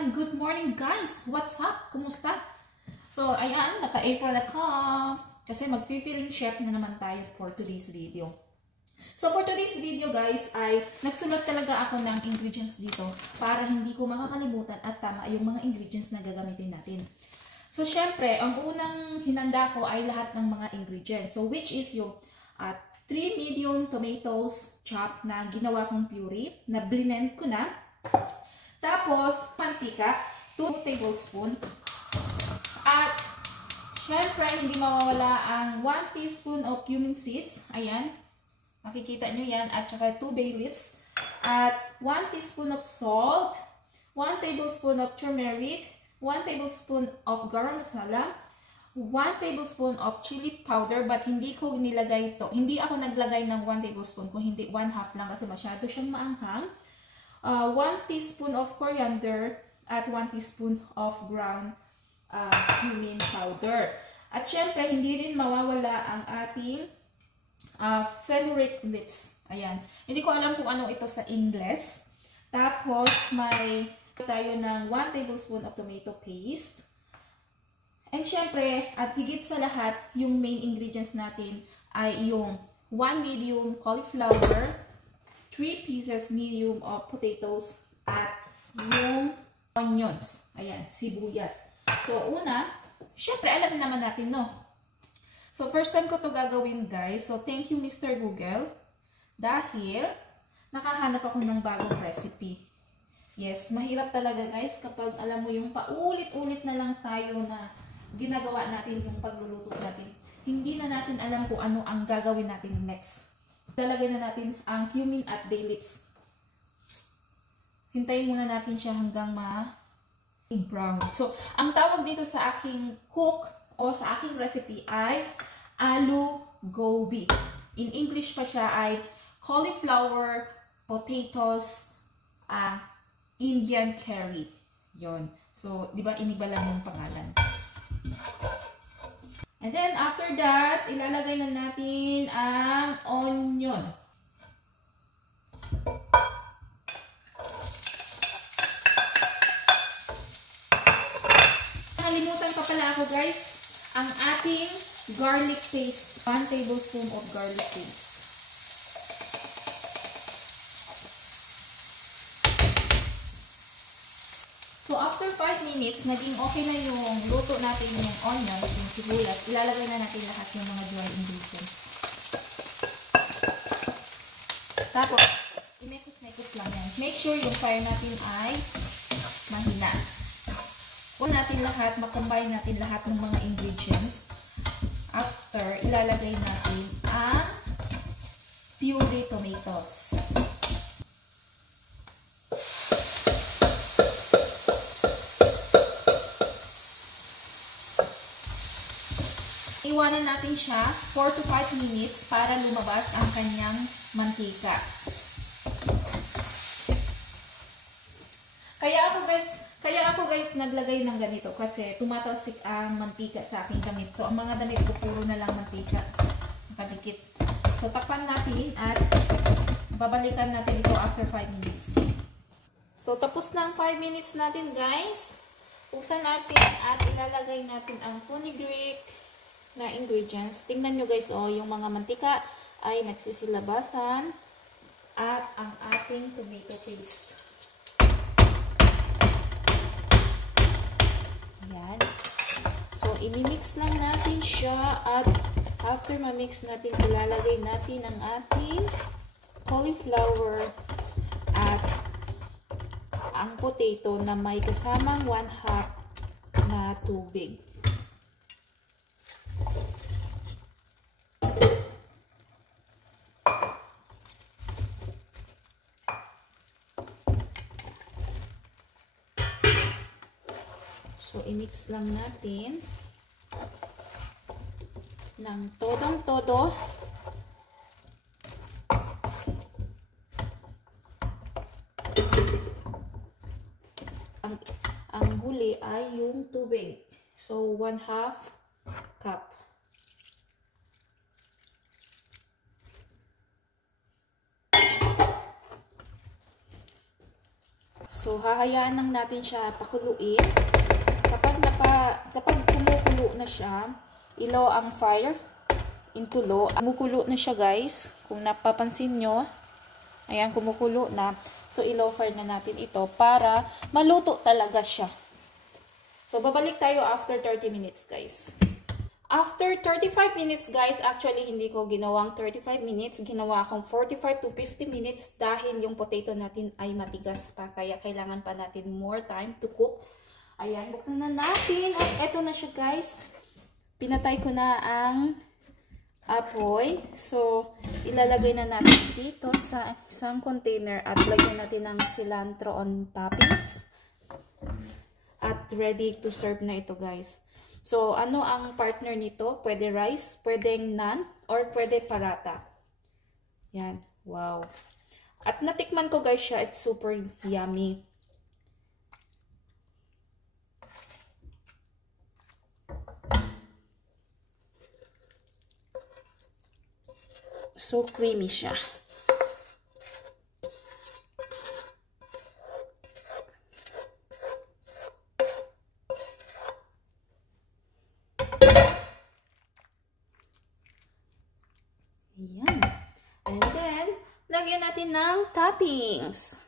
Ayan, good morning guys! What's up? Kumusta? So, ayan, naka-apron ako. Kasi mag-feeling chef na naman tayo for today's video. So, for today's video guys, ay nagsulat talaga ako ng ingredients dito para hindi ko makakalimutan at tama yung mga ingredients na gagamitin natin. So, syempre, ang unang hinanda ko ay lahat ng mga ingredients. So, which is yung 3 medium tomatoes chopped na ginawa kong puree, na blend ko na. Tapos, mantika, 2 tablespoon. At, syempre, hindi mawawala ang 1 teaspoon of cumin seeds. Ayan. Makikita nyo yan. At saka 2 bay leaves. At 1 teaspoon of salt. 1 tablespoon of turmeric. 1 tablespoon of garam masala. 1 tablespoon of chili powder. But hindi ko nilagay ito. Hindi ako naglagay ng 1 tablespoon. Kung hindi, 1/2 lang kasi masyado siyang maanghang. 1 teaspoon of coriander at 1 teaspoon of ground cumin powder. At syempre, hindi rin mawawala ang ating fenugreek leaves. Ayan. Hindi ko alam kung ano ito sa English. Tapos, may tayo ng 1 tablespoon of tomato paste. And syempre, at higit sa lahat, yung main ingredients natin ay yung 1 medium cauliflower, 3 pieces medium of potatoes, at yung onions. Ayan, sibuyas. So, una, syempre, alam naman natin, no? So, first time ko to gagawin, guys. So, thank you, Mr. Google. Dahil, nakahanap ako ng bagong recipe. Yes, mahirap talaga, guys, kapag alam mo yung paulit-ulit na lang tayo na ginagawa natin yung pagluluto natin. Hindi na natin alam kung ano ang gagawin natin next. Lalagay na natin ang cumin at bay leaves. Hintayin muna natin siya hanggang ma-brown. So, ang tawag dito sa aking cook o sa aking recipe ay aloo gobi. In English pa siya ay cauliflower, potatoes, Indian curry. Yon. So, di ba iniba lang yung pangalan. And then, after that, ilalagay na natin ang onion. Nakalimutan pa pala ako, guys, ang ating garlic paste. 1 tablespoon of garlic paste. So, after 5 minutes, naging okay na yung luto natin yung onions, yung sibuyas. Ilalagay na natin lahat yung mga dry ingredients. Tapos, imekos-mekos lang yan. Make sure yung fire natin ay mahina. Huwag natin lahat, makombine natin lahat ng mga ingredients. After, ilalagay natin ang puree tomatoes. Iwanan natin siya 4 to 5 minutes para lumabas ang kanyang mantika. Kaya ako guys naglagay ng ganito kasi tumatalsik ang mantika sa aking damit. So, ang mga damit ko puro na lang mantika. Nakadikit. So, takpan natin at babalikan natin ito after 5 minutes. So, tapos na ang 5 minutes natin, guys. Buksan natin at ilalagay natin ang fenugreek na ingredients. Tingnan nyo guys, yung mga mantika ay nagsisilabasan at ang ating tomato paste. Ayan. So, imimix lang natin siya at after ma-mix natin, ilalagay natin ang ating cauliflower at ang potato na may kasamang 1/2 na tubig. So, i-mix lang natin ng todong-todo. Ang huli ay yung tubig. So, 1/2 cup. So, hahayaan lang natin siya pakuluin. Kapag kumukulo na siya, i-low ang fire into low. Kumukulo na siya, guys. Kung napapansin nyo, ayan, kumukulo na. So, i-low fire na natin ito para maluto talaga siya. So, babalik tayo after 30 minutes, guys. After 35 minutes, guys, actually, hindi ko ginawang 35 minutes. Ginawa akong 45 to 50 minutes dahil yung potato natin ay matigas pa. Kaya kailangan pa natin more time to cook. Ayan, buksan na natin. At eto na siya, guys. Pinatay ko na ang apoy. So, ilalagay na natin dito sa isang container at lagyan natin ng cilantro on toppings. At ready to serve na ito, guys. So, ano ang partner nito? Pwede rice, pwedeng naan, or pwede parata. Yan. Wow. At natikman ko, guys, siya. It's super yummy. So creamy siya. Ayan. And then, lagyan natin ng toppings.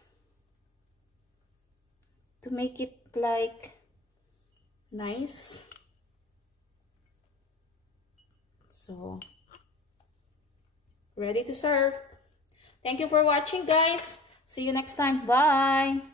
To make it like nice. So, ready to serve. Thank you for watching, guys. See you next time. Bye!